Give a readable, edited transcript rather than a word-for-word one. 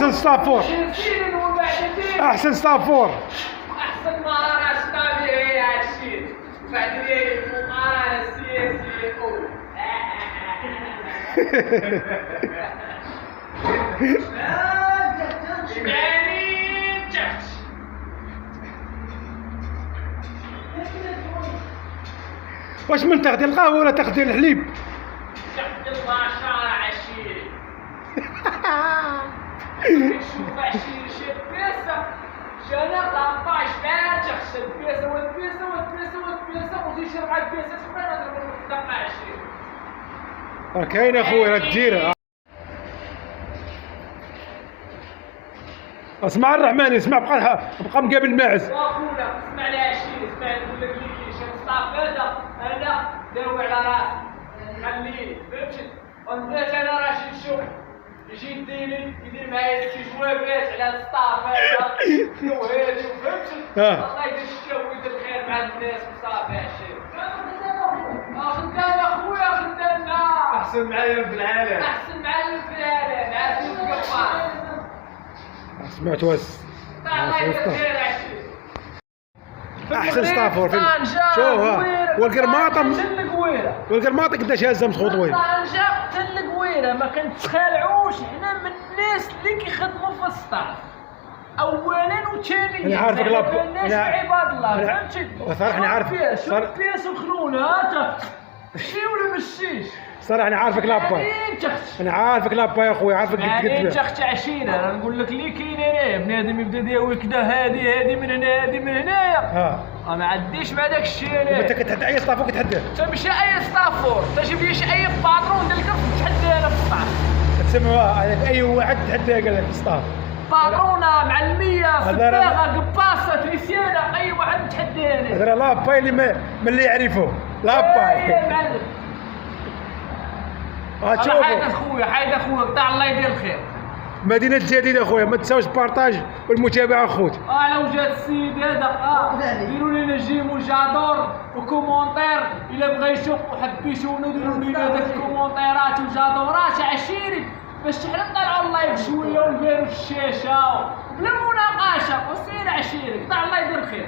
احسن ستافور، احسن ستافور. احسن مهاره طبيعيه هادشي بعد لي المهاره السياسيه واش من تاخدي القهوه ولا تاخدي الحليب؟ تحت البشره عشيري شوف عشيري شي بيسه شانا لاباش فاتح شد بيسه والبيسه والبيسه والبيسه وزيد شرب على البيسه شكرا هذا المقدم عشيري راه كاين اخويا راه ديرها. اسمع الرحمن، اسمع بقى مقابل الماعز. واخونا اسمع لي عشيري، اسمع نقول لك لي شي الصاف هذا انا داوي على راسي خليه فهمتي. والناس انا راه نشوف يجي يدير معايا شي جوابات على الصاف هذا وهادي فهمتي. الله يدير الشر ويدير الخير مع الناس وصافي عشيري. خدام اخويا خدامنا احسن معلم في العالم، احسن معلم في العالم عزيز القفار. سمعت واس الله يدير الخير عشيري. احسن ستافور في شوف والقرماطه والقرماطه قداش هازه مسخوط وين طنجة حتى القويره ما كنتخالعوش حنا من الناس اللي كيخدموا في السطاف اولا وثانيا. انا عارفك لابا، الناس عباد الله فهمتي. صراحه انا عارفك شوف بياس مخلونه هاتا شي ولا مشيش. صراحه انا عارفك لابا، انا عارفك لابا يا خويا، عارفك قد انت اختي عشيره. انا نقول لك اللي كاين هنايا بنادم يبدا داوي كذا هادي من هنا هادي من هنايا. ما عنديش مع داك الشيء انا. انت كتحدى اي ستافور كتحداه، تمشي اي ستافور تجيب لي شي اي باترون ديال الكرف تحدى انا في السطاف. تسمى اي واحد تحداه قال لك السطاف باترونه معلميه صباغه قباصه تريسيانه اي واحد متحداني. هذا لاباي اللي من اللي يعرفه لاباي. يا معلم شوفوا حيد اخويا حيد اخويا قطع الله يدير الخير. مدينة جديدة اخويا، ما تنساوش البارطاج والمتابعة اخوت. لو جات السيد هذا ديروا لنا جيم وجادور وكومونتير الا بغى يشوف وحب يشوفنا ديروا لنا داك الكومونتيرات والجادورات عشيري باش حنا نطلعوا اللايف شويه ونبانوا في الشاشه بلا مناقشه وسير عشيري قطع الله يدير الخير.